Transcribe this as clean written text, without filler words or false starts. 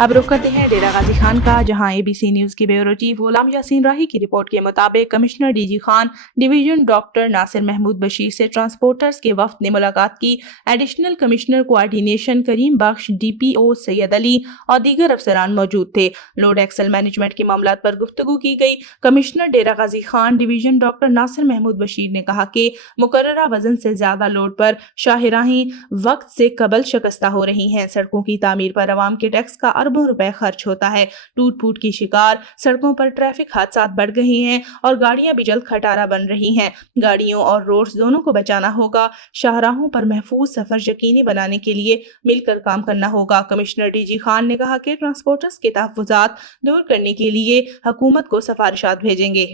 اب رخ کرتے ہیں ڈیرہ غازی خان کا، جہاں ABC نیوز کی بیورو چیف غلام یاسین راہی کی رپورٹ کے مطابق commissioner DG Khan division doctor Nasir Mahmood Bashir سے ٹرانسپورٹرز کے وفد نے ملاقات کی۔ Additional commissioner coordination Karim Bakhsh, DPO Syed Ali اور دیگر افسران موجود تھے۔ لوڈ ایکسل مینجمنٹ کے معاملات پر گفتگو کی گئی۔ Commissioner Dera Ghazi Khan division doctor Nasir Mahmood Bashir نے کہا کہ مقررہ وزن سے زیادہ لوڈ پر شاہراہیں وقت سے قبل شکستہ ہو رہی ہیں۔ سڑکوں کی تعمیر پر عوام کے ٹیکس کا اربوں روپے خرچ ہوتا ہے۔ ٹوٹ پھوٹ کی شکار، سڑکوں پر ٹریفک حادثات بڑھ گئے ہیں اور گاڑیاں بھی جلد کھٹارہ بن رہی ہیں۔ گاڑیوں اور روڈز دونوں کو بچانا ہوگا۔ شاہراہوں پر محفوظ سفر یقینی بنانے کے لیے مل کر کام کرنا ہوگا۔ کمشنر DG خان نے کہا کہ ٹرانسپورٹرز کے تحفظات دور کرنے کے لیے حکومت کو سفارشات بھیجیں گے۔